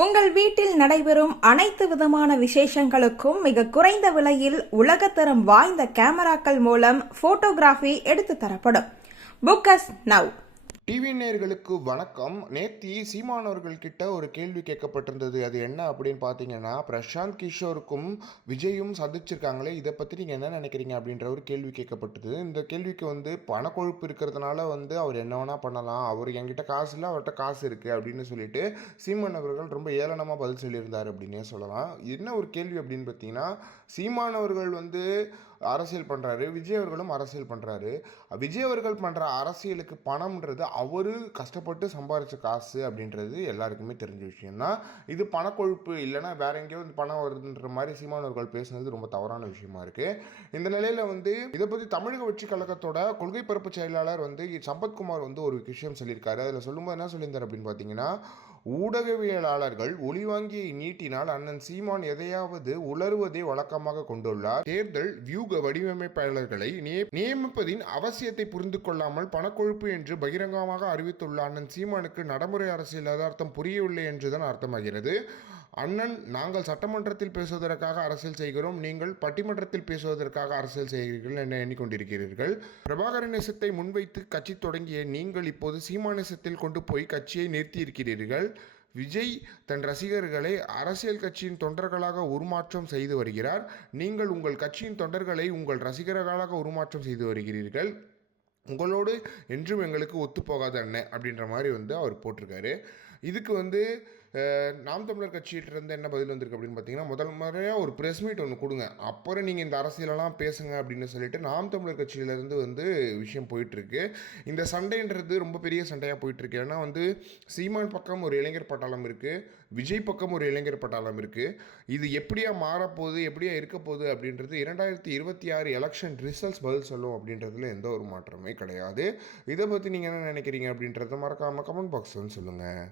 உங்கள் வீட்டில் நடைபெறும் அனைத்து விதமான விசேஷங்களுக்கும் மிக குறைந்த விலையில் உலகத்தரம் வாய்ந்த கேமராக்கள் மூலம் போட்டோகிராஃபி எடுத்து தரப்படும். Book as now. டிவி நேயர்களுக்கு வணக்கம். நேத்தி சீமான் அவர்கள்கிட்ட ஒரு கேள்வி கேட்கப்பட்டிருந்தது. அது என்ன அப்படின்னு பார்த்தீங்கன்னா, பிரசாந்த் கிஷோருக்கும் விஜயும் சந்திச்சிருக்காங்களே, இதை பற்றி நீங்கள் என்ன நினைக்கிறீங்க அப்படின்ற ஒரு கேள்வி கேட்கப்பட்டது. இந்த கேள்விக்கு பணக்கொழுப்பு இருக்கிறதுனால அவர் என்ன வேணால் பண்ணலாம், அவர் என்கிட்ட காசு இல்லை, அவர்கிட்ட காசு இருக்குது அப்படின்னு சொல்லிட்டு சீமான் அவர்கள் ரொம்ப ஏளனமாக பதில் சொல்லியிருந்தார் அப்படின்னே சொல்லலாம். என்ன ஒரு கேள்வி அப்படின்னு பார்த்தீங்கன்னா, சீமான் அவர்கள் அரசியல் பண்ணுறாரு, விஜய் அவர்களும் அரசியல் பண்ணுறாரு. விஜய் அவர்கள் பண்ணுற அரசியலுக்கு பணம்ன்றது அவர் கஷ்டப்பட்டு சம்பாதிச்ச காசு அப்படின்றது எல்லாருக்குமே தெரிஞ்ச விஷயம்தான். இது பணக்கொழுப்பு இல்லைனா வேற எங்கேயோ பணம் வருதுன்ற மாதிரி சீமான் அவர்கள் பேசுனது ரொம்ப தவறான விஷயமா இருக்குது. இந்த நிலையில் இதை பற்றி தமிழக வெற்றி கழகத்தோட கொள்கை பரப்பு செயலாளர் சம்பத்குமார் ஒரு விஷயம் சொல்லியிருக்காரு. அதில் சொல்லும்போது என்ன சொல்லியிருந்தார் அப்படின்னு பார்த்தீங்கன்னா, ஊடகவியலாளர்கள் ஒளிவாங்கியை நீட்டினால் அண்ணன் சீமான் எதையாவது உளறுவதை வழக்கமாக கொண்டுள்ளார். தேர்தல் வியூக வடிவமைப்பாளர்களை நியமிப்பதின் அவசியத்தை புரிந்து கொள்ளாமல் பணக்கொழுப்பு என்று பகிரங்கமாக அறிவித்துள்ள அண்ணன் சீமானுக்கு நடைமுறை அரசியல் யதார்த்தம் புரியவில்லை என்றுதான் அர்த்தமாகிறது. அண்ணன், நாங்கள் சட்டமன்றத்தில் பேசுவதற்காக அரசியல் செய்கிறோம், நீங்கள் பட்டிமன்றத்தில் பேசுவதற்காக அரசியல் செய்கிறீர்கள் என எண்ணிக்கொண்டிருக்கிறீர்கள். பிரபாகரனிசத்தை முன்வைத்து கட்சி தொடங்கிய நீங்கள் இப்போது சீமானிசத்தில் கொண்டு போய் கட்சியை நிறுத்தியிருக்கிறீர்கள். விஜய் தன் ரசிகர்களை அரசியல் கட்சியின் தொண்டர்களாக உருமாற்றம் செய்து வருகிறார். நீங்கள் உங்கள் கட்சியின் தொண்டர்களை உங்கள் ரசிகர்களாக உருமாற்றம் செய்து வருகிறீர்கள். உங்களோடு என்றும் எங்களுக்கு ஒத்துப்போகாத அண்ணன் அப்படின்ற மாதிரி அவர் போட்டிருக்காரு. இதுக்கு நாம் தமிழர் கட்சியிலிருந்து என்ன பதில் வந்திருக்கு அப்படின்னு பார்த்தீங்கன்னா, முதல் முறையாக ஒரு ப்ரெஸ் மீட் ஒன்று கொடுங்க, அப்புறம் நீங்கள் இந்த அரசியலெல்லாம் பேசுங்க அப்படின்னு சொல்லிட்டு நாம் தமிழர் கட்சியிலேருந்து விஷயம் போயிட்டுருக்கு. இந்த சண்டைன்றது ரொம்ப பெரிய சண்டையாக போயிட்டுருக்கு. ஏன்னா சீமான் பக்கம் ஒரு இளைஞர் பட்டாளம் இருக்குது, விஜய் பக்கம் ஒரு இளைஞர் பட்டாளம் இருக்குது. இது எப்படியா மாறப்போகுது, எப்படியா இருக்க போகுது அப்படின்றது 2026 எலெக்ஷன் ரிசல்ட்ஸ் பதில் சொல்லும் அப்படின்றதுல எந்த ஒரு மாற்றமே கிடையாது. இதை பற்றி நீங்கள் என்ன நினைக்கிறீங்க அப்படின்றத மறக்காமல் கமெண்ட் பாக்ஸ் சொல்லுங்கள்.